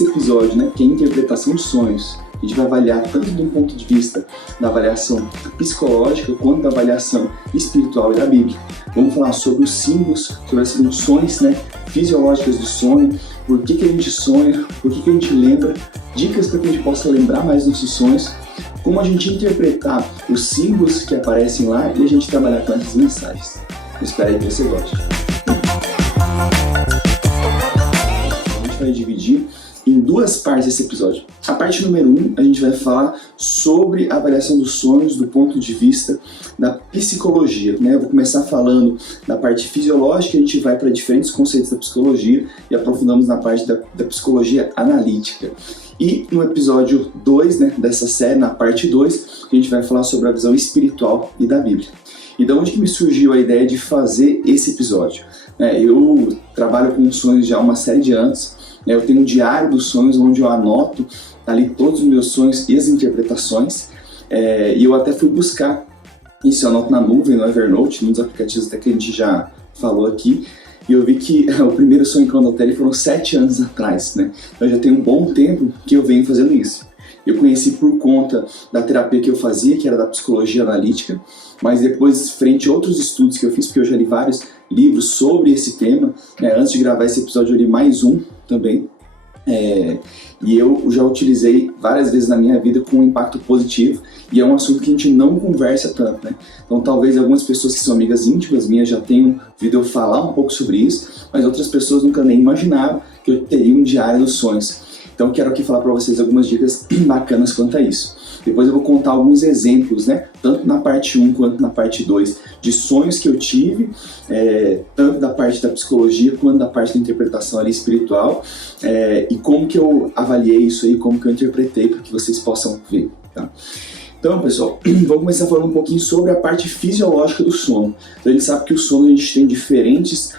esse episódio, né, que é a interpretação de sonhos. A gente vai avaliar tanto de um ponto de vista da avaliação psicológica quanto da avaliação espiritual e da Bíblia. Vamos falar sobre os símbolos, sobre as funções, né, fisiológicas do sonho, por que a gente sonha, por que a gente lembra, dicas para que a gente possa lembrar mais nossos sonhos, como a gente interpretar os símbolos que aparecem lá e a gente trabalhar com essas mensagens. Eu espero que você goste. A gente vai dividir em duas partes esse episódio. A parte número 1, a gente vai falar sobre a avaliação dos sonhos do ponto de vista da psicologia, né? Eu vou começar falando da parte fisiológica, a gente vai para diferentes conceitos da psicologia e aprofundamos na parte da psicologia analítica. E no episódio 2, né, dessa série, na parte 2, a gente vai falar sobre a visão espiritual e da Bíblia. E de onde que me surgiu a ideia de fazer esse episódio? Eu trabalho com sonhos já há uma série de anos. Eu tenho um diário dos sonhos onde eu anoto ali todos os meus sonhos e as interpretações. E eu até fui buscar isso, eu anoto na nuvem, no Evernote, num dos aplicativos até que a gente já falou aqui. E eu vi que o primeiro sonho que eu anotei foram 7 anos atrás, né? Então já tem um bom tempo que eu venho fazendo isso. Eu conheci por conta da terapia que eu fazia, que era da psicologia analítica, mas depois, frente a outros estudos que eu fiz, porque eu já li vários livros sobre esse tema, né? Antes de gravar esse episódio eu li mais um também, e eu já utilizei várias vezes na minha vida com um impacto positivo, e é um assunto que a gente não conversa tanto, né? Então talvez algumas pessoas que são amigas íntimas minhas já tenham ouvido eu falar um pouco sobre isso, mas outras pessoas nunca nem imaginavam que eu teria um diário dos sonhos. Então eu quero aqui falar para vocês algumas dicas bacanas quanto a isso. Depois eu vou contar alguns exemplos, né, tanto na parte 1 quanto na parte 2, de sonhos que eu tive, tanto da parte da psicologia quanto da parte da interpretação ali espiritual, e como que eu avaliei isso aí, como que eu interpretei, para que vocês possam ver, tá? Então, pessoal, vamos começar falando um pouquinho sobre a parte fisiológica do sono. Então a gente sabe que o sono a gente tem diferentes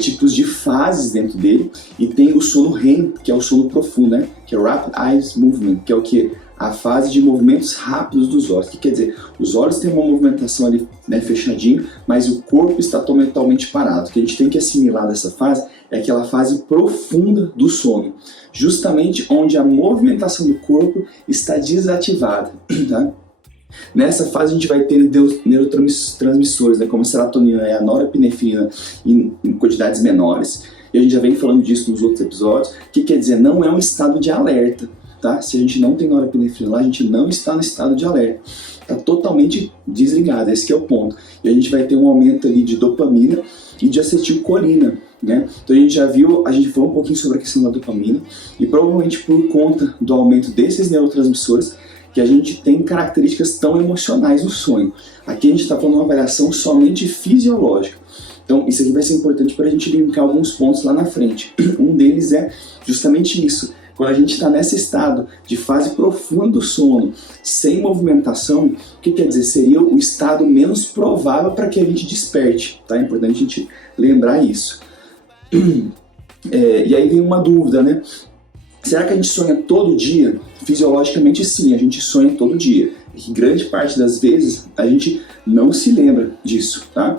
tipos de fases dentro dele, e tem o sono REM, que é o sono profundo, né? Que é Rapid Eye Movement, que é o que? A fase de movimentos rápidos dos olhos. O que quer dizer? Os olhos têm uma movimentação ali, né, fechadinho, mas o corpo está totalmente parado. O que a gente tem que assimilar dessa fase é aquela fase profunda do sono, justamente onde a movimentação do corpo está desativada, tá? Nessa fase a gente vai ter neurotransmissores, né, como a serotonina e a norepinefrina em quantidades menores, e a gente já vem falando disso nos outros episódios. O que quer dizer? Não é um estado de alerta, tá? Se a gente não tem norepinefrina lá, a gente não está no estado de alerta, está totalmente desligado, esse que é o ponto. E a gente vai ter um aumento ali de dopamina e de acetilcolina, né? Então a gente já viu, a gente falou um pouquinho sobre a questão da dopamina, e provavelmente por conta do aumento desses neurotransmissores que a gente tem características tão emocionais no sonho. Aqui a gente está falando de uma avaliação somente fisiológica. Então isso aqui vai ser importante para a gente linkar alguns pontos lá na frente. Um deles é justamente isso. Quando a gente está nesse estado de fase profunda do sono, sem movimentação, o que quer dizer? Seria o estado menos provável para que a gente desperte, tá? É importante a gente lembrar isso. E aí vem uma dúvida, né? Será que a gente sonha todo dia? Fisiologicamente sim, a gente sonha todo dia. E grande parte das vezes a gente não se lembra disso, tá?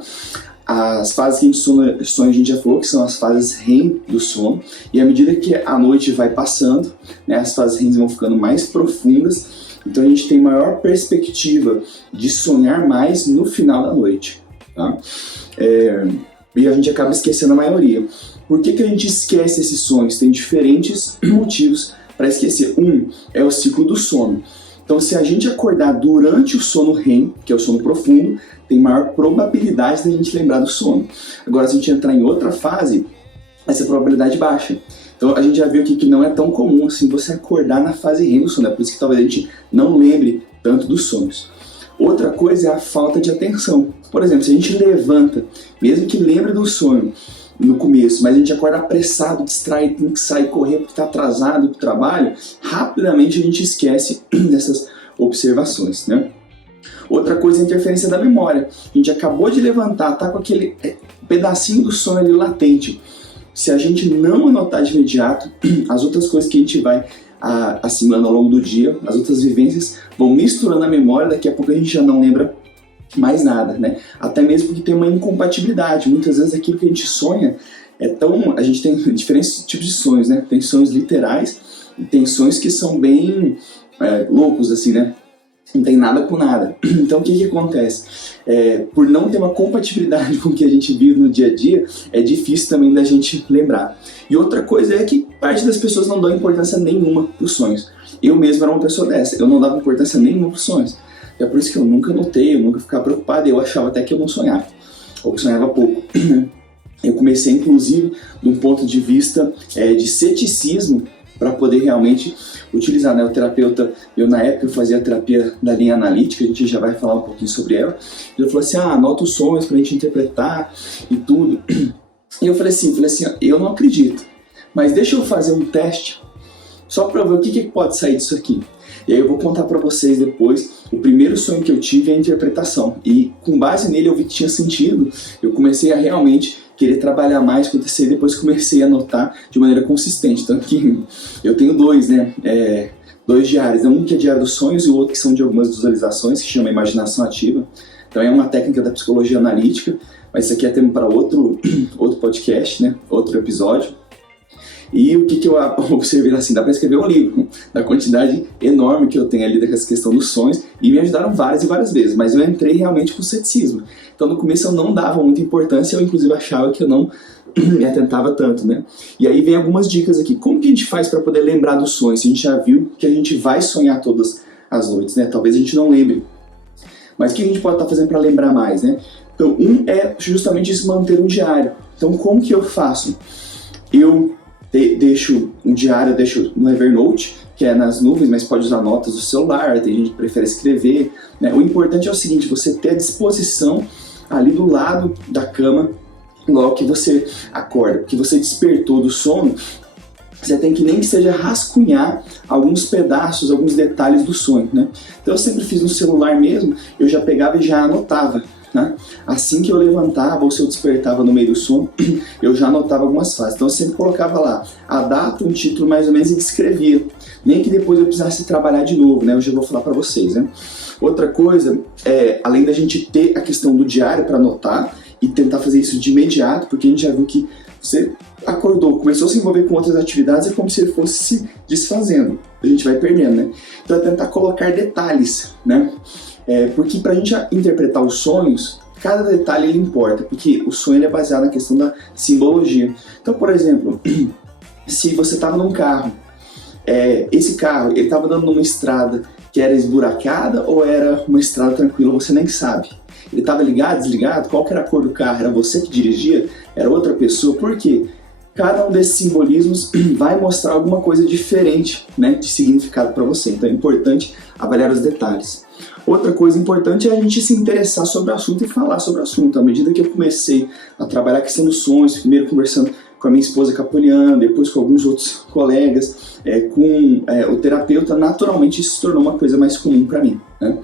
As fases que a gente sonha, a gente já falou que são as fases REM do sono, e à medida que a noite vai passando, né, as fases REM vão ficando mais profundas, então a gente tem maior perspectiva de sonhar mais no final da noite, tá? E a gente acaba esquecendo a maioria. Por que a gente esquece esses sonhos? Tem diferentes motivos para esquecer. Um é o ciclo do sono. Então, se a gente acordar durante o sono REM, que é o sono profundo, tem maior probabilidade da gente lembrar do sono. Agora, se a gente entrar em outra fase, essa probabilidade baixa. Então, a gente já viu aqui que não é tão comum assim você acordar na fase REM do sono. É por isso que talvez a gente não lembre tanto dos sonhos. Outra coisa é a falta de atenção. Por exemplo, se a gente levanta, mesmo que lembre do sonho no começo, mas a gente acorda apressado, distraído, tem que sair correr porque está atrasado para o trabalho, rapidamente a gente esquece dessas observações, né? Outra coisa é a interferência da memória. A gente acabou de levantar, tá com aquele pedacinho do sonho ali latente. Se a gente não anotar de imediato, as outras coisas que a gente vai assimilando ao longo do dia, as outras vivências vão misturando a memória, daqui a pouco a gente já não lembra mais nada, né? Até mesmo porque tem uma incompatibilidade. Muitas vezes aquilo que a gente sonha a gente tem diferentes tipos de sonhos, né? Tem sonhos literais tem sonhos que são bem loucos, assim, né? Não tem nada com nada. Então, o que acontece? Por não ter uma compatibilidade com o que a gente vive no dia a dia, é difícil também da gente lembrar. E outra coisa é que parte das pessoas não dão importância nenhuma para os sonhos. Eu mesmo era uma pessoa dessa, eu não dava importância nenhuma para os sonhos. É por isso que eu nunca anotei, eu nunca ficava preocupado, eu achava até que eu não sonhava, ou que sonhava pouco. Eu comecei, inclusive, de um ponto de vista de ceticismo, para poder realmente utilizar, né? O terapeuta, na época eu fazia a terapia da linha analítica, a gente já vai falar um pouquinho sobre ela. Ele falou assim, anota os sonhos pra gente interpretar e tudo. E eu falei assim, eu não acredito, mas deixa eu fazer um teste, só para ver o que pode sair disso aqui. E aí eu vou contar para vocês depois o primeiro sonho que eu tive, a interpretação. E com base nele eu vi que tinha sentido, eu comecei a realmente querer trabalhar mais com o TCC e depois comecei a anotar de maneira consistente. Tanto que eu tenho dois, né? Dois diários, um que é diário dos sonhos e o outro que são de algumas visualizações, que chama imaginação ativa. Então é uma técnica da psicologia analítica, mas isso aqui é tema para outro podcast, né? Outro episódio. E o que eu observei assim, dá para escrever um livro, da quantidade enorme que eu tenho ali dessa questão dos sonhos, e me ajudaram várias e várias vezes, mas eu entrei realmente com ceticismo. Então no começo eu não dava muita importância, eu inclusive achava que eu não me atentava tanto, né? E aí vem algumas dicas aqui. Como que a gente faz para poder lembrar dos sonhos? A gente já viu que a gente vai sonhar todas as noites, né? Talvez a gente não lembre. Mas o que a gente pode estar fazendo para lembrar mais, né? Então, é justamente isso, manter um diário. Então, como que eu faço? Eu deixo um diário, deixo no Evernote, que é nas nuvens, mas pode usar notas do celular, tem gente que prefere escrever, né? O importante é o seguinte, você ter a disposição ali do lado da cama, logo que você acorda, que você despertou do sono, você tem que nem que seja rascunhar alguns pedaços, alguns detalhes do sonho, né? Então eu sempre fiz no celular mesmo, eu já pegava e já anotava, né? Assim que eu levantava ou se eu despertava no meio do sono, eu já anotava algumas frases. Então eu sempre colocava lá a data, um título mais ou menos e descrevia. Nem que depois eu precisasse trabalhar de novo, né? Eu já vou falar para vocês, né? Outra coisa, além da gente ter a questão do diário para anotar e tentar fazer isso de imediato, porque a gente já viu que você acordou, começou a se envolver com outras atividades, é como se ele fosse se desfazendo. A gente vai perdendo, né? Então é tentar colocar detalhes, né? Porque para a gente interpretar os sonhos, cada detalhe ele importa, porque o sonho ele é baseado na questão da simbologia. Então, por exemplo, se você estava num carro, esse carro ele estava andando numa estrada que era esburacada ou era uma estrada tranquila, você nem sabe. Ele estava ligado, desligado? Qual que era a cor do carro? Era você que dirigia? Era outra pessoa? Por quê? Cada um desses simbolismos vai mostrar alguma coisa diferente, né, de significado para você. Então é importante avaliar os detalhes. Outra coisa importante é a gente se interessar sobre o assunto e falar sobre o assunto. À medida que eu comecei a trabalhar a questão dos sonhos, primeiro conversando com a minha esposa Capoliana, depois com alguns outros colegas, com o terapeuta, naturalmente isso se tornou uma coisa mais comum para mim, né?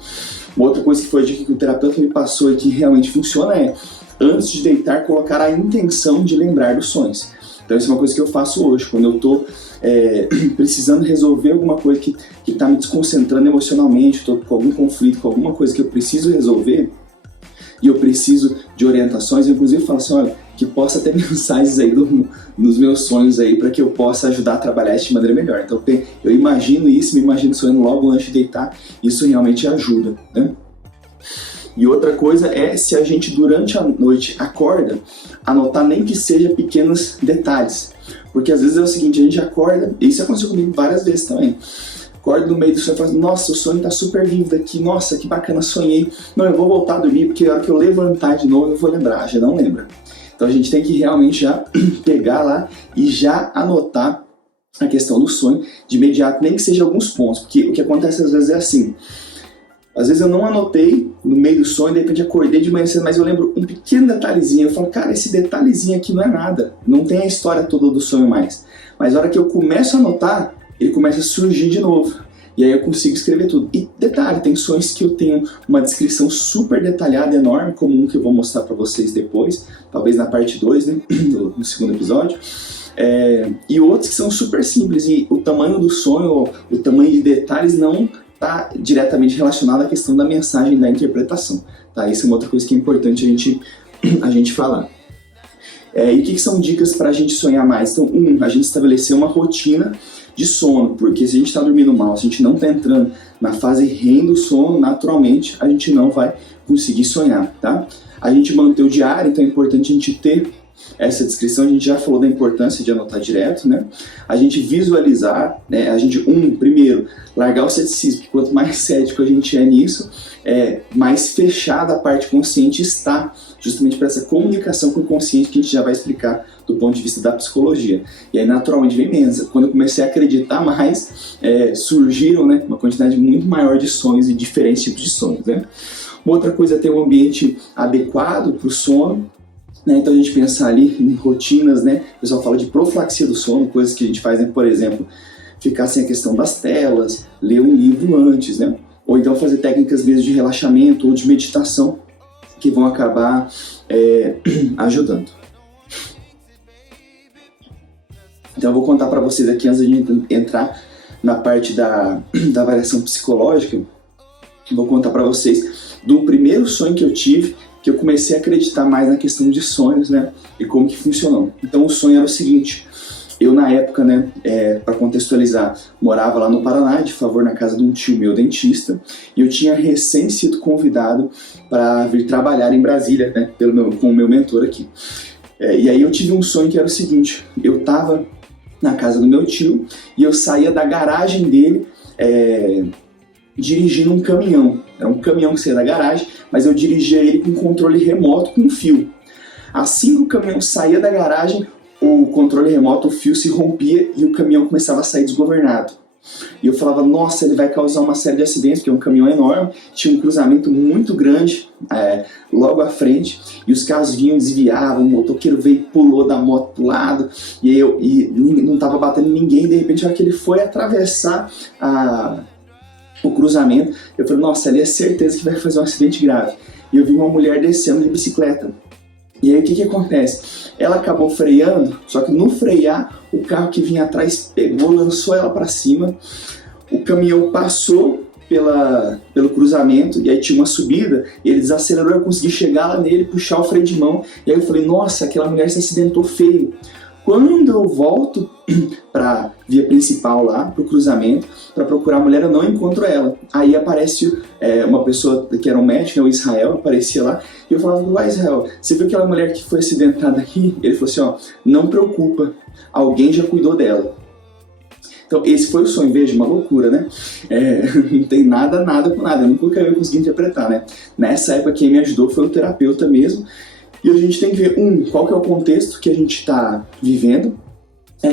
Uma outra coisa que foi a dica que o terapeuta me passou e que realmente funciona antes de deitar, colocar a intenção de lembrar dos sonhos. Então isso é uma coisa que eu faço hoje, quando eu estou precisando resolver alguma coisa que está me desconcentrando emocionalmente, estou com algum conflito, com alguma coisa que eu preciso resolver, e eu preciso de orientações, eu inclusive falo assim, olha, que possa ter mensagens aí nos meus sonhos aí, para que eu possa ajudar a trabalhar isso de maneira melhor. Então eu imagino isso, me imagino sonhando logo antes de deitar, isso realmente ajuda, né? E outra coisa é, se a gente durante a noite acorda, anotar nem que seja pequenos detalhes. Porque às vezes é o seguinte, a gente acorda, e isso aconteceu comigo várias vezes também, acorda no meio do sonho e fala, nossa, o sonho tá super vívido aqui, nossa, que bacana, sonhei. Não, eu vou voltar a dormir, porque a hora que eu levantar de novo eu vou lembrar, já não lembra. Então a gente tem que realmente já pegar lá e já anotar a questão do sonho de imediato, nem que seja alguns pontos, porque o que acontece às vezes é assim, às vezes eu não anotei no meio do sonho, de repente acordei de manhã cedo, mas eu lembro um pequeno detalhezinho, eu falo, cara, esse detalhezinho aqui não é nada, não tem a história toda do sonho mais. Mas a hora que eu começo a anotar, ele começa a surgir de novo. E aí eu consigo escrever tudo. E detalhe, tem sonhos que eu tenho uma descrição super detalhada, enorme, como um que eu vou mostrar para vocês depois, talvez na parte 2, né, no segundo episódio. E outros que são super simples, e o tamanho do sonho, o tamanho de detalhes não está diretamente relacionado à questão da mensagem, da interpretação. Tá? Isso é uma outra coisa que é importante a gente falar. E o que são dicas para a gente sonhar mais? Então, a gente estabelecer uma rotina de sono, porque se a gente está dormindo mal, se a gente não está entrando na fase REM do sono, naturalmente a gente não vai conseguir sonhar, tá? A gente manter o diário, então é importante a gente ter essa descrição. A gente já falou da importância de anotar direto, né? A gente visualizar, né? A gente, primeiro, largar o ceticismo, porque quanto mais cético a gente é nisso, mais fechada a parte consciente está, justamente para essa comunicação com o consciente que a gente já vai explicar do ponto de vista da psicologia. E aí, naturalmente, vem menos. Quando eu comecei a acreditar mais, surgiram, né, uma quantidade muito maior de sonhos e diferentes tipos de sonhos, né? Uma outra coisa é ter um ambiente adequado para o sono, né? Então a gente pensar ali em rotinas, né? O pessoal fala de profilaxia do sono, coisas que a gente faz, né? Por exemplo, ficar sem a questão das telas, ler um livro antes, né? Ou então fazer técnicas mesmo de relaxamento ou de meditação que vão acabar ajudando. Então eu vou contar para vocês aqui, antes de a gente entrar na parte da avaliação psicológica, eu vou contar para vocês do primeiro sonho que eu tive, que eu comecei a acreditar mais na questão de sonhos, né, e como que funcionou. Então o sonho era o seguinte: eu na época, né, para contextualizar, morava lá no Paraná, de favor na casa de um tio meu dentista, e eu tinha recém sido convidado para vir trabalhar em Brasília, né, com o meu mentor aqui. E aí eu tive um sonho que era o seguinte: eu estava na casa do meu tio e eu saía da garagem dele dirigindo um caminhão. Era um caminhão que saía da garagem, mas eu dirigia ele com controle remoto com fio. Assim que o caminhão saía da garagem, o controle remoto, o fio se rompia e o caminhão começava a sair desgovernado. E eu falava, nossa, ele vai causar uma série de acidentes, porque é um caminhão enorme, tinha um cruzamento muito grande logo à frente, e os carros vinham, desviavam, o motoqueiro veio e pulou da moto pro lado, e não estava batendo ninguém, de repente, na hora que ele foi atravessar o cruzamento, eu falei, nossa, ali é certeza que vai fazer um acidente grave. E eu vi uma mulher descendo de bicicleta. E aí o que acontece? Ela acabou freando, só que no frear, o carro que vinha atrás pegou, lançou ela para cima, o caminhão passou pelo cruzamento, e aí tinha uma subida, ele desacelerou, eu consegui chegar lá nele, puxar o freio de mão, e aí eu falei, nossa, aquela mulher se acidentou feio. Quando eu volto para via principal lá, pro cruzamento, para procurar a mulher, eu não encontro ela. Aí aparece uma pessoa que era um médico, o Israel, aparecia lá, e eu falava, uai, Israel, você viu aquela mulher que foi acidentada aqui? Ele falou assim, ó, não preocupa, alguém já cuidou dela. Então esse foi o sonho, veja, uma loucura, né? Não tem nada com nada, eu nunca ia conseguir interpretar, né? Nessa época quem me ajudou foi o terapeuta mesmo. E a gente tem que ver, qual que é o contexto que a gente está vivendo,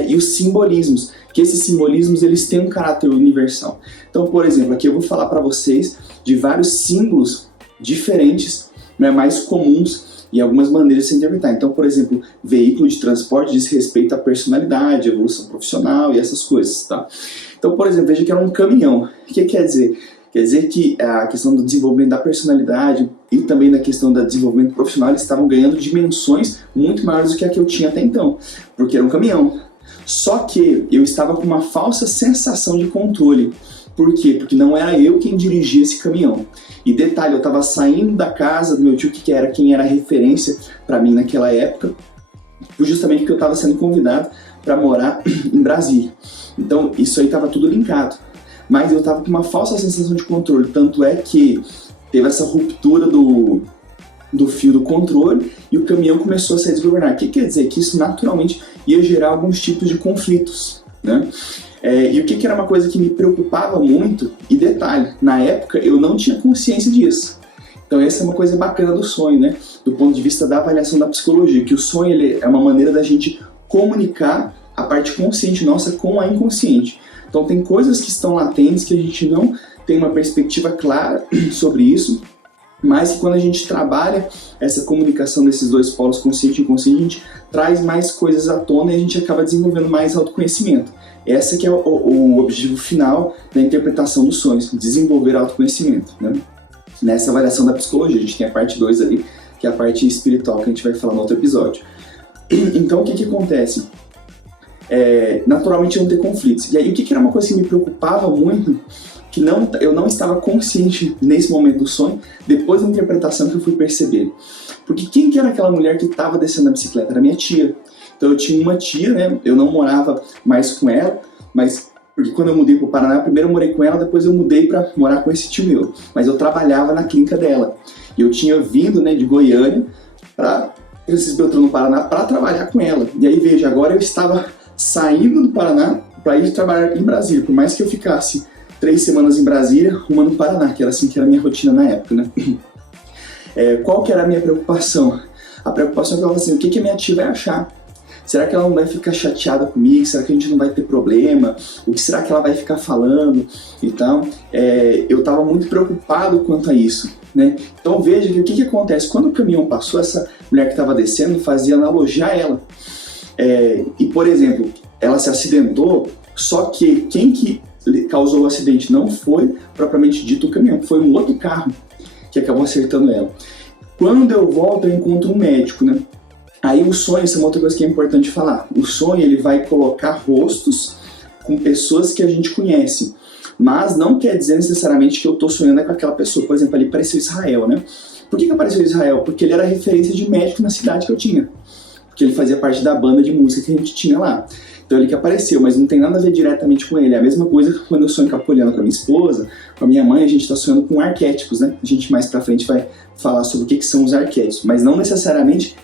e os simbolismos, que esses simbolismos eles têm um caráter universal. Então, por exemplo, aqui eu vou falar para vocês de vários símbolos diferentes, né, mais comuns e algumas maneiras de se interpretar. Então, por exemplo, veículo de transporte diz respeito à personalidade, evolução profissional e essas coisas, tá? Então, por exemplo, veja que era um caminhão. O que quer dizer? Quer dizer que a questão do desenvolvimento da personalidade e também da questão do desenvolvimento profissional, eles estavam ganhando dimensões muito maiores do que a que eu tinha até então, porque era um caminhão. Só que eu estava com uma falsa sensação de controle. Por quê? Porque não era eu quem dirigia esse caminhão. E detalhe, eu estava saindo da casa do meu tio, quem era referência para mim naquela época, justamente porque eu estava sendo convidado para morar em Brasília. Então isso aí estava tudo linkado. Mas eu estava com uma falsa sensação de controle, tanto é que teve essa ruptura do fio do controle e o caminhão começou a se desgovernar. O que quer dizer? Que isso naturalmente ia gerar alguns tipos de conflitos, né? E o que era uma coisa que me preocupava muito, e detalhe, na época eu não tinha consciência disso. Então essa é uma coisa bacana do sonho, né? Do ponto de vista da avaliação da psicologia, que o sonho ele é uma maneira da gente comunicar a parte consciente nossa com a inconsciente. Então tem coisas que estão latentes que a gente não tem uma perspectiva clara sobre isso, mas que quando a gente trabalha essa comunicação desses dois polos, consciente e inconsciente, a gente traz mais coisas à tona e a gente acaba desenvolvendo mais autoconhecimento. Essa que é o objetivo final da interpretação dos sonhos, desenvolver autoconhecimento, né? Nessa avaliação da psicologia, a gente tem a parte 2 ali, que é a parte espiritual, que a gente vai falar no outro episódio. Então o que acontece? Naturalmente não ter conflitos. E aí o que era uma coisa que me preocupava muito, que eu não estava consciente nesse momento do sonho, depois da interpretação que eu fui perceber. Porque quem que era aquela mulher que estava descendo a bicicleta? Era minha tia. Então eu tinha uma tia, né? Eu não morava mais com ela, mas Porque quando eu mudei para o Paraná, primeiro eu morei com ela, depois eu mudei para morar com esse tio meu. Mas eu trabalhava na clínica dela. E eu tinha vindo, né, de Goiânia para Francisco Beltrão, no Paraná, para trabalhar com ela. E aí, veja, agora eu estava saindo do Paraná para ir trabalhar em Brasília. Por mais que eu ficasse 3 semanas em Brasília, uma no Paraná, que era assim que era a minha rotina na época, né? Qual que era a minha preocupação? A preocupação é que eu falava assim, o que a minha tia vai achar? Será que ela não vai ficar chateada comigo? Será que a gente não vai ter problema? O que será que ela vai ficar falando? Então, eu estava muito preocupado quanto a isso, né? Então veja que o que acontece? Quando o caminhão passou, essa mulher que estava descendo fazia analogia a ela. E, por exemplo, ela se acidentou, só que quem que causou o acidente não foi propriamente dito o caminhão, foi um outro carro que acabou acertando ela. Quando eu volto, eu encontro um médico, né? Aí o sonho, essa é uma outra coisa que é importante falar. O sonho, ele vai colocar rostos com pessoas que a gente conhece, mas não quer dizer necessariamente que eu estou sonhando com aquela pessoa. Por exemplo, ali apareceu Israel, né? Por que apareceu Israel? Porque ele era referência de médico na cidade que eu tinha. Porque ele fazia parte da banda de música que a gente tinha lá. Então ele que apareceu, mas não tem nada a ver diretamente com ele. É a mesma coisa quando eu sonho capoliano com a minha esposa, com a minha mãe, a gente está sonhando com arquétipos, né? A gente mais pra frente vai falar sobre o que são os arquétipos, mas não necessariamente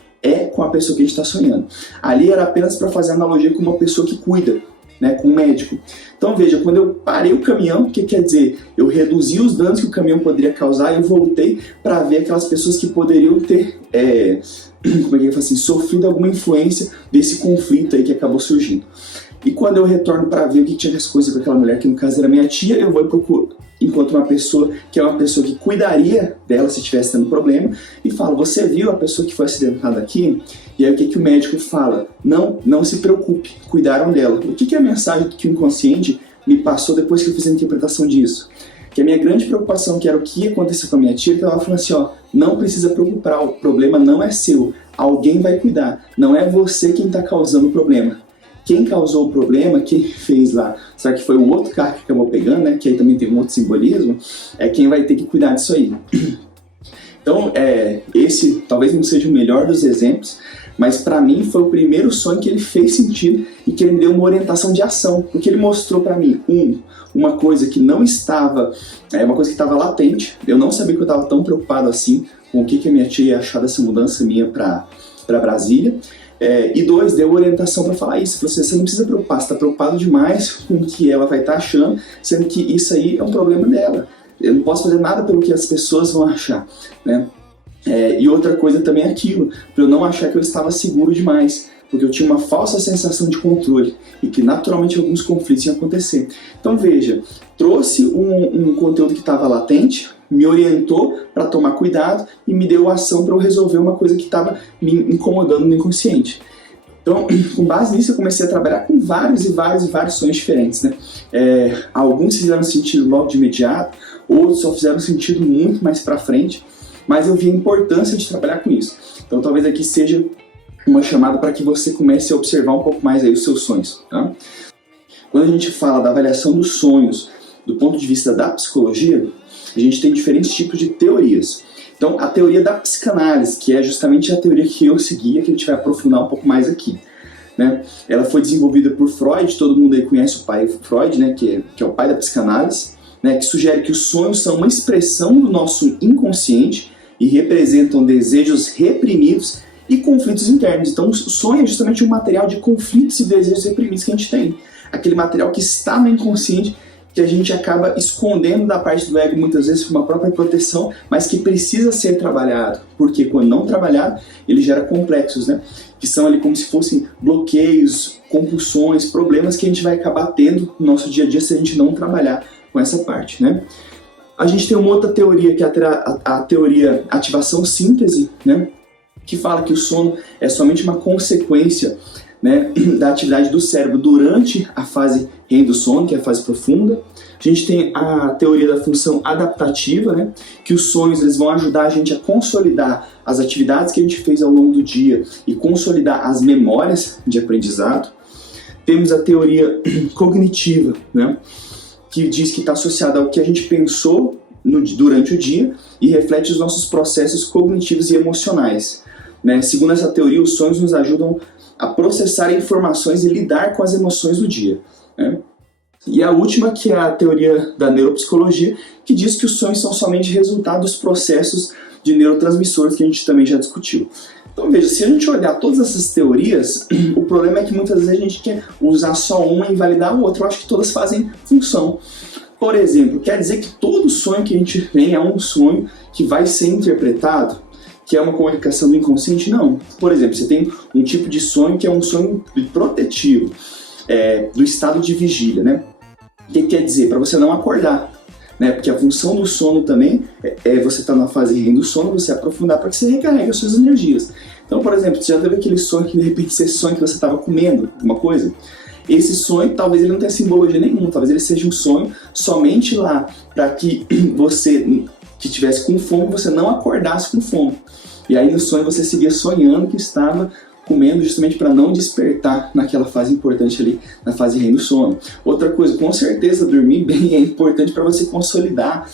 com a pessoa que a gente está sonhando. Ali era apenas para fazer analogia com uma pessoa que cuida, né, com um médico. Então veja, quando eu parei o caminhão, o que quer dizer? Eu reduzi os danos que o caminhão poderia causar e eu voltei para ver aquelas pessoas que poderiam ter como é que eu falo assim, sofrido alguma influência desse conflito aí que acabou surgindo. E quando eu retorno para ver o que tinha as coisas com aquela mulher, que no caso era minha tia, eu vou e procuro, encontro uma pessoa que é uma pessoa que cuidaria dela se estivesse tendo problema, e falo, você viu a pessoa que foi acidentada aqui? E aí o que o médico fala? Não se preocupe, cuidaram dela. O que é a mensagem que o inconsciente me passou depois que eu fiz a interpretação disso? Que a minha grande preocupação, que era o que aconteceu com a minha tia, que ela falou assim, ó, não precisa preocupar, o problema não é seu, alguém vai cuidar, não é você quem está causando o problema. Quem causou o problema, quem fez lá, será que foi o outro carro que acabou pegando, né? Que aí também tem um outro simbolismo, é quem vai ter que cuidar disso aí. Então, esse talvez não seja o melhor dos exemplos, mas para mim foi o primeiro sonho que ele fez sentido e que ele me deu uma orientação de ação, porque ele mostrou para mim, uma coisa que não estava, uma coisa que estava latente, eu não sabia que eu estava tão preocupado assim com o que a minha tia ia achar dessa mudança minha para Brasília. E 2, deu orientação para falar isso. Você não precisa preocupar, você está preocupado demais com o que ela vai estar achando, sendo que isso aí é um problema dela. Eu não posso fazer nada pelo que as pessoas vão achar, né? E outra coisa também é aquilo, para eu não achar que eu estava seguro demais, porque eu tinha uma falsa sensação de controle e que naturalmente alguns conflitos iam acontecer. Então veja, trouxe um conteúdo que estava latente, me orientou para tomar cuidado e me deu ação para eu resolver uma coisa que estava me incomodando no inconsciente. Então, com base nisso, eu comecei a trabalhar com vários sonhos diferentes, né? Alguns fizeram sentido logo de imediato, outros só fizeram sentido muito mais para frente, mas eu vi a importância de trabalhar com isso. Então, talvez aqui seja uma chamada para que você comece a observar um pouco mais aí os seus sonhos, tá? Quando a gente fala da avaliação dos sonhos do ponto de vista da psicologia, a gente tem diferentes tipos de teorias. Então, a teoria da psicanálise, que é justamente a teoria que eu seguia, que a gente vai aprofundar um pouco mais aqui, né? Ela foi desenvolvida por Freud, todo mundo aí conhece o pai Freud, né? Que é o pai da psicanálise, né? Que sugere que os sonhos são uma expressão do nosso inconsciente e representam desejos reprimidos e conflitos internos. Então, o sonho é justamente um material de conflitos e desejos reprimidos que a gente tem. Aquele material que está no inconsciente, que a gente acaba escondendo da parte do ego muitas vezes por uma própria proteção, mas que precisa ser trabalhado, porque quando não trabalhado, ele gera complexos, né? Que são ali como se fossem bloqueios, compulsões, problemas que a gente vai acabar tendo no nosso dia a dia se a gente não trabalhar com essa parte, né? A gente tem uma outra teoria, que é a teoria ativação-síntese, né? Que fala que o sono é somente uma consequência, né, da atividade do cérebro durante a fase REM do sono, que é a fase profunda. A gente tem a teoria da função adaptativa, né, que os sonhos eles vão ajudar a gente a consolidar as atividades que a gente fez ao longo do dia e consolidar as memórias de aprendizado. Temos a teoria cognitiva, né, que diz que está associada ao que a gente pensou durante o dia e reflete os nossos processos cognitivos e emocionais, né. Segundo essa teoria, os sonhos nos ajudam a processar informações e lidar com as emoções do dia, né? E a última, que é a teoria da neuropsicologia, que diz que os sonhos são somente resultado dos processos de neurotransmissores que a gente também já discutiu. Então veja, se a gente olhar todas essas teorias, o problema é que muitas vezes a gente quer usar só uma e invalidar a outra. Eu acho que todas fazem função. Por exemplo, quer dizer que todo sonho que a gente tem é um sonho que vai ser interpretado, que é uma comunicação do inconsciente? Não. Por exemplo, você tem um tipo de sonho que é um sonho protetivo, do estado de vigília, né? O que quer dizer? Para você não acordar, né? Porque a função do sono também é você estar na fase REM do sono, você aprofundar para que você recarregue as suas energias. Então, por exemplo, você já teve aquele sonho que de repente você sonha que você estava comendo alguma coisa? Esse sonho, talvez ele não tenha simbologia nenhuma, talvez ele seja um sonho somente lá para que você que estivesse com fome, você não acordasse com fome. E aí no sonho você seguia sonhando que estava comendo justamente para não despertar naquela fase importante ali, na fase REM do sono. Outra coisa, com certeza dormir bem é importante para você consolidar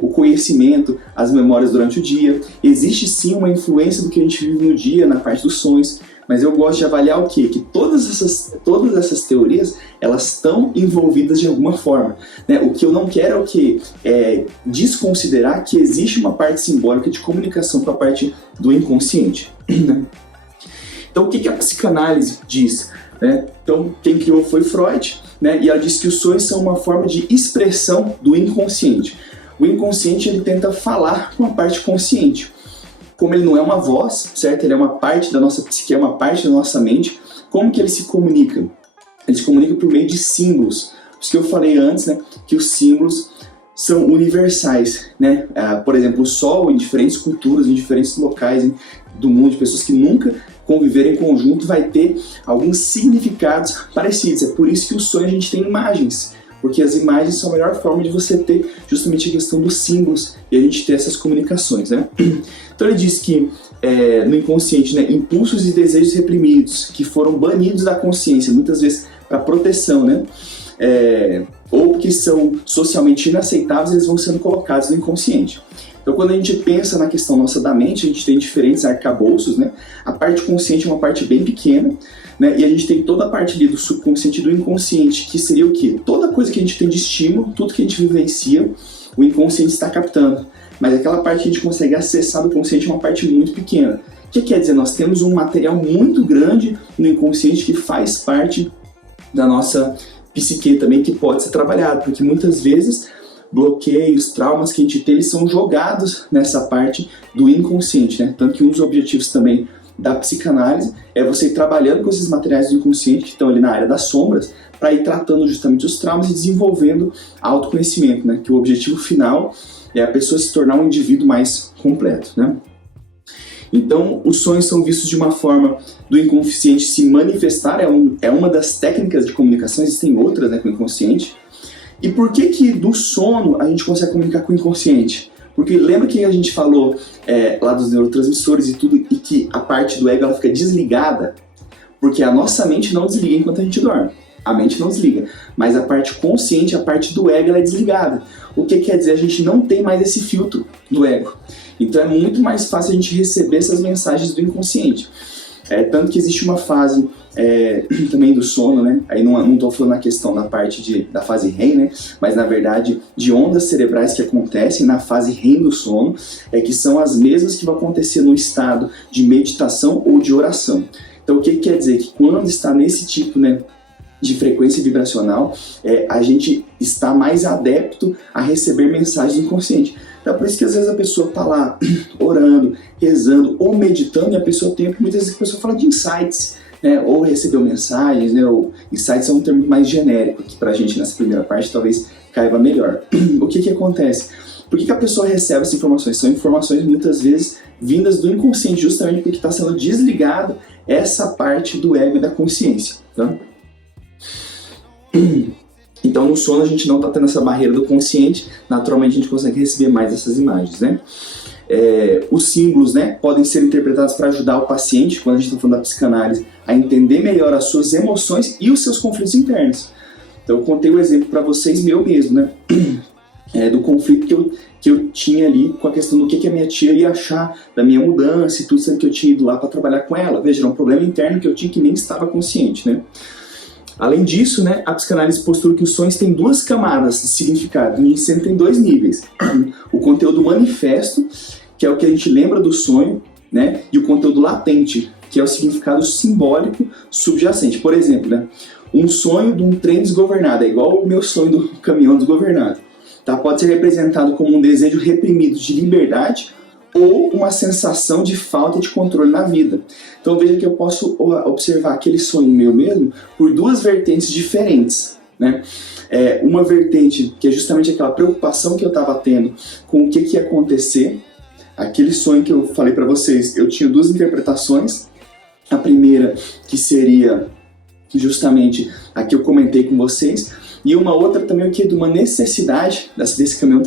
o conhecimento, as memórias durante o dia. Existe sim uma influência do que a gente vive no dia, na parte dos sonhos, mas eu gosto de avaliar o quê? Que todas essas teorias, elas estão envolvidas de alguma forma, né? O que eu não quero é o quê? Desconsiderar que existe uma parte simbólica de comunicação com a parte do inconsciente, né? Então, o que a psicanálise diz, né? Então, quem criou foi Freud, né? E ela diz que os sonhos são uma forma de expressão do inconsciente. O inconsciente, ele tenta falar com a parte consciente. Como ele não é uma voz, certo? Ele é uma parte da nossa psique, é uma parte da nossa mente. Como que ele se comunica? Ele se comunica por meio de símbolos. Os que eu falei antes, né? Que os símbolos são universais, né? Por exemplo, o sol em diferentes culturas, em diferentes locais do mundo, de pessoas que nunca conviver em conjunto, vai ter alguns significados parecidos. É por isso que o sonho a gente tem imagens, porque as imagens são a melhor forma de você ter justamente a questão dos símbolos e a gente ter essas comunicações, né? Então ele diz que no inconsciente, né, impulsos e desejos reprimidos que foram banidos da consciência, muitas vezes para proteção, né? Ou que são socialmente inaceitáveis, eles vão sendo colocados no inconsciente. Então, quando a gente pensa na questão nossa da mente, a gente tem diferentes arcabouços, né? A parte consciente é uma parte bem pequena, né? E a gente tem toda a parte ali do subconsciente e do inconsciente, que seria o quê? Toda coisa que a gente tem de estímulo, tudo que a gente vivencia, o inconsciente está captando. Mas aquela parte que a gente consegue acessar do consciente é uma parte muito pequena. O que quer dizer? Nós temos um material muito grande no inconsciente que faz parte da nossa psique também, que pode ser trabalhado, porque muitas vezes bloqueios, traumas que a gente tem, eles são jogados nessa parte do inconsciente, né? Tanto que um dos objetivos também da psicanálise é você ir trabalhando com esses materiais do inconsciente que estão ali na área das sombras, para ir tratando justamente os traumas e desenvolvendo autoconhecimento, né? Que o objetivo final é a pessoa se tornar um indivíduo mais completo, né? Então, os sonhos são vistos de uma forma do inconsciente se manifestar, é uma das técnicas de comunicação, existem outras, né, com o inconsciente. E por que do sono a gente consegue comunicar com o inconsciente? Porque lembra que a gente falou lá dos neurotransmissores e tudo, e que a parte do ego ela fica desligada? Porque a nossa mente não desliga enquanto a gente dorme. A mente não desliga, mas a parte consciente, a parte do ego, ela é desligada. O que quer dizer? A gente não tem mais esse filtro do ego. Então é muito mais fácil a gente receber essas mensagens do inconsciente. Tanto que existe uma fase também do sono, né? Aí não estou falando na questão da parte da fase REM, né? Mas na verdade de ondas cerebrais que acontecem na fase REM do sono, que são as mesmas que vão acontecer no estado de meditação ou de oração. Então o que quer dizer? Que quando está nesse tipo, né, de frequência vibracional, a gente está mais adepto a receber mensagens do inconsciente. Então, por isso que às vezes a pessoa está lá orando, rezando ou meditando, e a pessoa tem, muitas vezes a pessoa fala de insights, né? Ou recebeu mensagens, né? Ou insights é um termo mais genérico, que para a gente nessa primeira parte talvez caiba melhor. O que acontece? Por que a pessoa recebe essas informações? São informações muitas vezes vindas do inconsciente, justamente porque está sendo desligado essa parte do ego e da consciência, tá? Então no sono a gente não está tendo essa barreira do consciente, naturalmente a gente consegue receber mais essas imagens, né? Os símbolos, né, podem ser interpretados para ajudar o paciente, quando a gente está falando da psicanálise, a entender melhor as suas emoções e os seus conflitos internos. Então eu contei um exemplo para vocês meu mesmo, né? Do conflito que eu tinha ali com a questão do que a minha tia ia achar da minha mudança e tudo, sendo que eu tinha ido lá para trabalhar com ela. Veja, era um problema interno que eu tinha que nem estava consciente, né? Além disso, né, a psicanálise postula que os sonhos têm duas camadas de significado. A gente sempre tem dois níveis. O conteúdo manifesto, que é o que a gente lembra do sonho, né, e o conteúdo latente, que é o significado simbólico subjacente. Por exemplo, né, um sonho de um trem desgovernado, é igual o meu sonho do caminhão desgovernado. Tá? Pode ser representado como um desejo reprimido de liberdade ou uma sensação de falta de controle na vida. Então veja que eu posso observar aquele sonho meu mesmo por duas vertentes diferentes, né? Uma vertente que é justamente aquela preocupação que eu estava tendo com o que ia acontecer. Aquele sonho que eu falei para vocês, eu tinha duas interpretações. A primeira que seria justamente a que eu comentei com vocês, e uma outra também que é de uma necessidade desse caminhão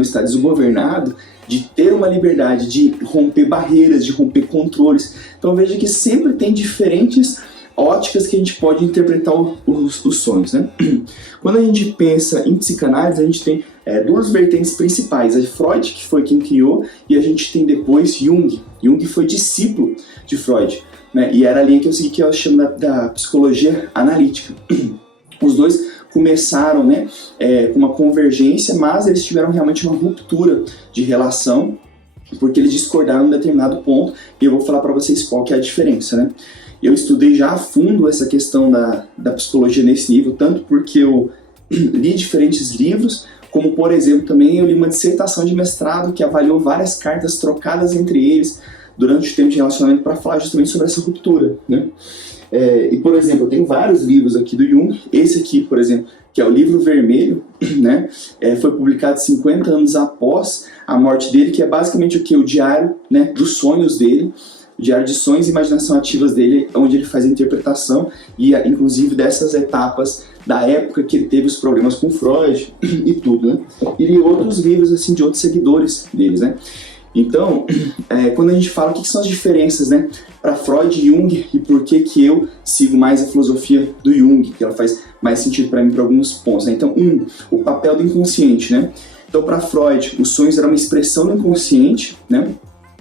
estar desgovernado, de ter uma liberdade, de romper barreiras, de romper controles. Então veja que sempre tem diferentes óticas que a gente pode interpretar os sonhos, né? Quando a gente pensa em psicanálise, a gente tem duas vertentes principais. A Freud, que foi quem criou, e a gente tem depois Jung. Jung foi discípulo de Freud, né? E era a linha que eu segui, que eu chamo da psicologia analítica. Os dois começaram, né, com uma convergência, mas eles tiveram realmente uma ruptura de relação, porque eles discordaram em um determinado ponto, e eu vou falar para vocês qual que é a diferença, né? Eu estudei já a fundo essa questão da psicologia nesse nível, tanto porque eu li diferentes livros, como, por exemplo, também eu li uma dissertação de mestrado que avaliou várias cartas trocadas entre eles durante o tempo de relacionamento para falar justamente sobre essa ruptura, né? E, por exemplo, eu tenho vários livros aqui do Jung. Esse aqui, por exemplo, que é o Livro Vermelho, né? Foi publicado 50 anos após a morte dele, que é basicamente o que? O diário, né, dos sonhos dele, o diário de sonhos e imaginação ativas dele, onde ele faz a interpretação e, inclusive, dessas etapas da época que ele teve os problemas com Freud e tudo, né? E li outros livros, assim, de outros seguidores deles, né? Então, quando a gente fala o que são as diferenças, né, para Freud e Jung, e por que eu sigo mais a filosofia do Jung, que ela faz mais sentido para mim para alguns pontos, né? Então, o papel do inconsciente, né? Então, para Freud, os sonhos eram uma expressão do inconsciente, né,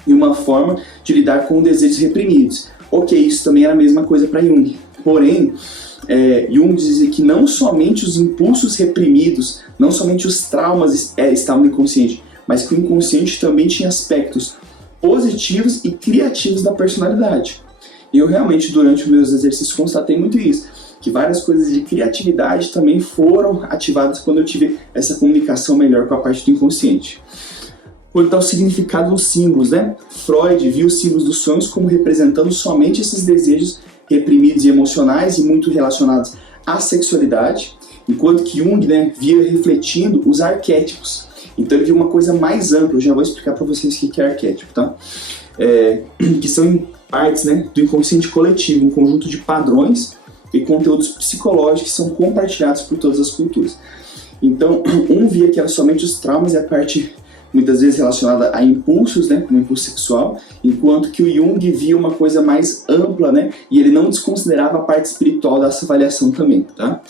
e uma forma de lidar com desejos reprimidos. Ok, isso também era a mesma coisa para Jung. Porém, Jung dizia que não somente os impulsos reprimidos, não somente os traumas estavam no inconsciente, mas que o inconsciente também tinha aspectos positivos e criativos da personalidade. E eu realmente, durante os meus exercícios, constatei muito isso, que várias coisas de criatividade também foram ativadas quando eu tive essa comunicação melhor com a parte do inconsciente. Quanto ao significado dos símbolos, né? Freud viu os símbolos dos sonhos como representando somente esses desejos reprimidos e emocionais e muito relacionados à sexualidade, enquanto que Jung, né, via refletindo os arquétipos. Então ele viu uma coisa mais ampla. Eu já vou explicar para vocês o que é arquétipo, tá? Que são partes, né, do inconsciente coletivo, um conjunto de padrões e conteúdos psicológicos que são compartilhados por todas as culturas. Então, via que era somente os traumas e a parte muitas vezes relacionada a impulsos, né, como impulso sexual, enquanto que o Jung via uma coisa mais ampla, né, e ele não desconsiderava a parte espiritual dessa avaliação também, tá?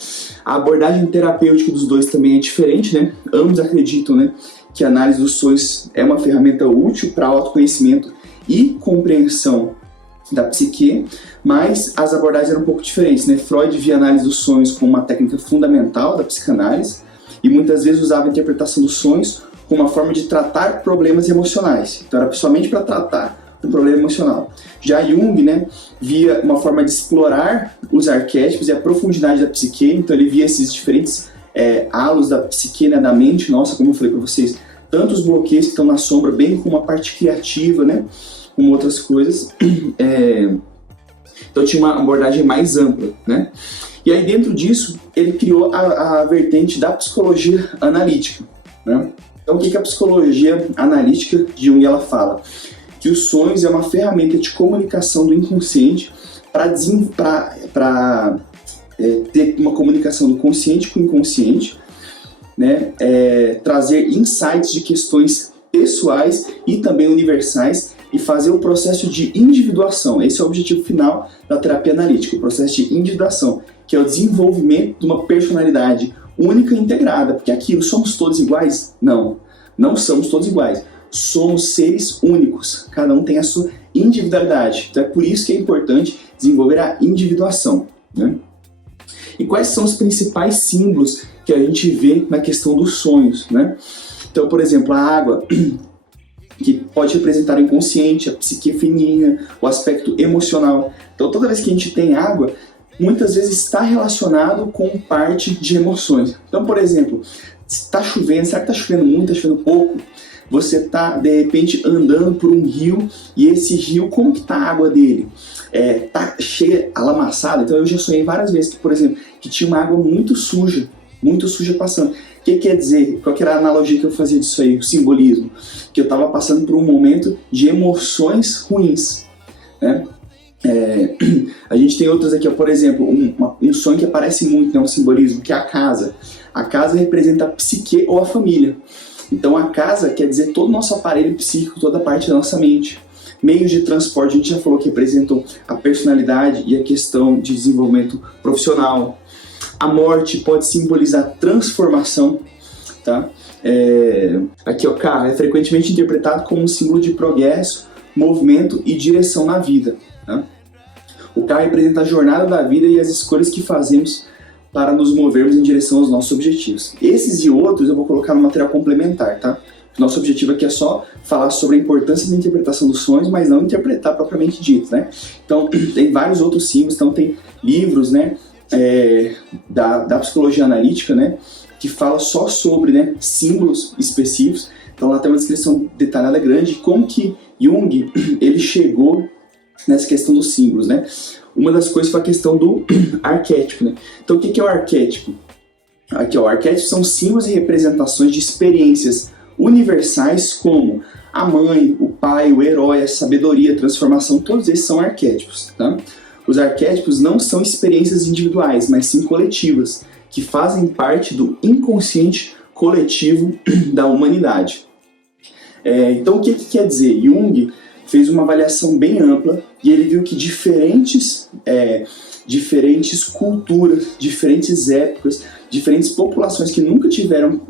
A abordagem terapêutica dos dois também é diferente, né? Ambos acreditam, né, que a análise dos sonhos é uma ferramenta útil para autoconhecimento e compreensão da psique, mas as abordagens eram um pouco diferentes, né? Freud via a análise dos sonhos como uma técnica fundamental da psicanálise e muitas vezes usava a interpretação dos sonhos como uma forma de tratar problemas emocionais. Então era somente para tratar um problema emocional. Já Jung, né, via uma forma de explorar os arquétipos e a profundidade da psique, então ele via esses diferentes halos da psique, né, da mente nossa, como eu falei para vocês, tanto os bloqueios que estão na sombra, bem como a parte criativa, né, como outras coisas. Então tinha uma abordagem mais ampla, né? E aí dentro disso, ele criou a vertente da psicologia analítica, né? Então, o que a psicologia analítica de Jung ela fala? Que os sonhos é uma ferramenta de comunicação do inconsciente para ter uma comunicação do consciente com o inconsciente, né? Trazer insights de questões pessoais e também universais e fazer o processo de individuação. Esse é o objetivo final da terapia analítica, o processo de individuação, que é o desenvolvimento de uma personalidade única e integrada, porque aquilo, somos todos iguais? Não, não somos todos iguais. somos seres únicos, cada um tem a sua individualidade. Então é por isso que é importante desenvolver a individuação, né? E quais são os principais símbolos que a gente vê na questão dos sonhos, né? Então, por exemplo, a água, que pode representar o inconsciente, a psique feminina, o aspecto emocional. Então, toda vez que a gente tem água, muitas vezes está relacionado com parte de emoções. Então, por exemplo, se está chovendo, será que está chovendo muito, está chovendo pouco? Você está, de repente, andando por um rio e esse rio, como que está a água dele? Está cheia, alamaçada. Então, eu já sonhei várias vezes que, por exemplo, que tinha uma água muito suja passando. O que quer dizer? Qual que era a analogia que eu fazia disso aí, o simbolismo? Que eu estava passando por um momento de emoções ruins, né? A gente tem outras aqui, ó, por exemplo, um sonho que aparece muito, né, um simbolismo, que é a casa. A casa representa a psique ou a família. Então a casa quer dizer todo o nosso aparelho psíquico, toda a parte da nossa mente. Meios de transporte, a gente já falou que representam a personalidade e a questão de desenvolvimento profissional. A morte pode simbolizar transformação, tá? Aqui, ó, carro é frequentemente interpretado como um símbolo de progresso, movimento e direção na vida, tá? O carro representa a jornada da vida e as escolhas que fazemos para nos movermos em direção aos nossos objetivos. Esses e outros eu vou colocar no material complementar, tá? Nosso objetivo aqui é só falar sobre a importância da interpretação dos sonhos, mas não interpretar propriamente dito, né? Então, tem vários outros símbolos, então tem livros, né, da psicologia analítica, né, que fala só sobre, né, símbolos específicos. Então lá tem uma descrição detalhada grande de como que Jung ele chegou nessa questão dos símbolos, né? Uma das coisas foi a questão do arquétipo, né? Então o que é o arquétipo? Aqui, ó, arquétipos são símbolos e representações de experiências universais como a mãe, o pai, o herói, a sabedoria, a transformação, todos esses são arquétipos, tá? Os arquétipos não são experiências individuais, mas sim coletivas, que fazem parte do inconsciente coletivo da humanidade. Então o que quer dizer? Jung fez uma avaliação bem ampla e ele viu que diferentes culturas, diferentes épocas, diferentes populações que nunca tiveram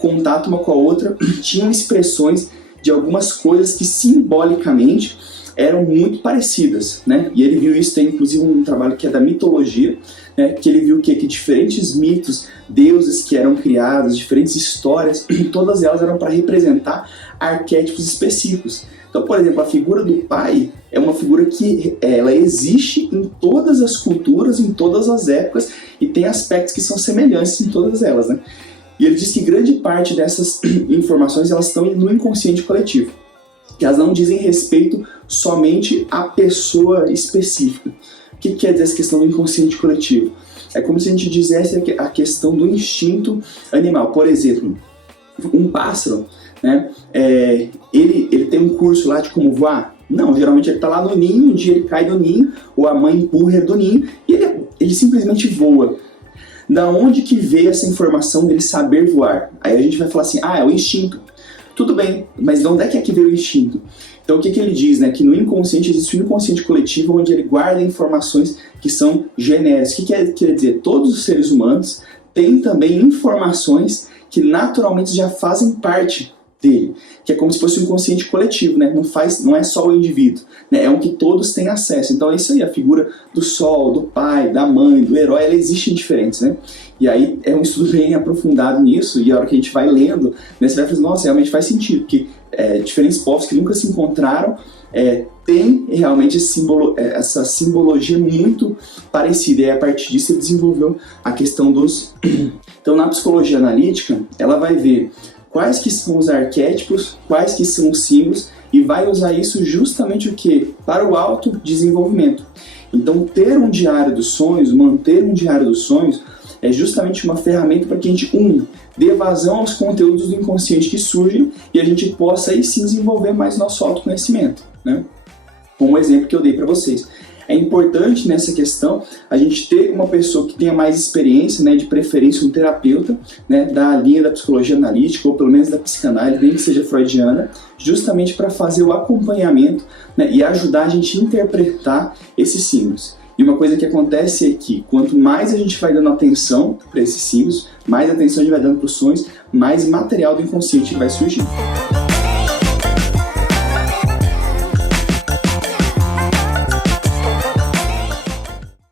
contato uma com a outra tinham expressões de algumas coisas que simbolicamente eram muito parecidas, né? E ele viu isso, tem inclusive um trabalho que é da mitologia, né? Que ele viu que diferentes mitos, deuses que eram criados, diferentes histórias, todas elas eram para representar arquétipos específicos. Então, por exemplo, a figura do pai é uma figura que ela existe em todas as culturas, em todas as épocas, e tem aspectos que são semelhantes em todas elas, né? E ele diz que grande parte dessas informações elas estão no inconsciente coletivo, que elas não dizem respeito somente à pessoa específica. O que quer dizer essa questão do inconsciente coletivo? É como se a gente dissesse a questão do instinto animal. Por exemplo, um pássaro, né, ele tem um curso lá de como voar? Não, geralmente ele está lá no ninho, um dia ele cai do ninho, ou a mãe empurra ele do ninho, e ele simplesmente voa. Da onde que veio essa informação dele saber voar? Aí a gente vai falar assim, é o instinto. Tudo bem, mas de onde é que veio o instinto? Então o que ele diz, né? Que no inconsciente existe um inconsciente coletivo onde ele guarda informações que são genéricas. O que quer dizer? Todos os seres humanos têm também informações que naturalmente já fazem parte dele, que é como se fosse um inconsciente coletivo, né? Não é só o indivíduo, né? É um que todos têm acesso. Então é isso aí, a figura do sol, do pai, da mãe, do herói, ela existe em diferentes, né? E aí é um estudo bem aprofundado nisso, e a hora que a gente vai lendo, né, você vai falar, nossa, realmente faz sentido, porque diferentes povos que nunca se encontraram têm realmente essa simbologia muito parecida, e a partir disso ele desenvolveu a questão dos... Então na psicologia analítica, ela vai ver quais que são os arquétipos, quais que são os símbolos, e vai usar isso justamente o quê? Para o autodesenvolvimento. Então ter um diário dos sonhos, manter um diário dos sonhos, é justamente uma ferramenta para que a gente, dê vazão aos conteúdos do inconsciente que surgem e a gente possa aí sim desenvolver mais nosso autoconhecimento, né? Como o exemplo que eu dei para vocês. É importante nessa questão a gente ter uma pessoa que tenha mais experiência, né, de preferência um terapeuta, né, da linha da psicologia analítica ou pelo menos da psicanálise, nem que seja freudiana, justamente para fazer o acompanhamento, né, e ajudar a gente a interpretar esses símbolos. E uma coisa que acontece é que quanto mais a gente vai dando atenção para esses símbolos, mais atenção a gente vai dando para os sonhos, mais material do inconsciente vai surgir.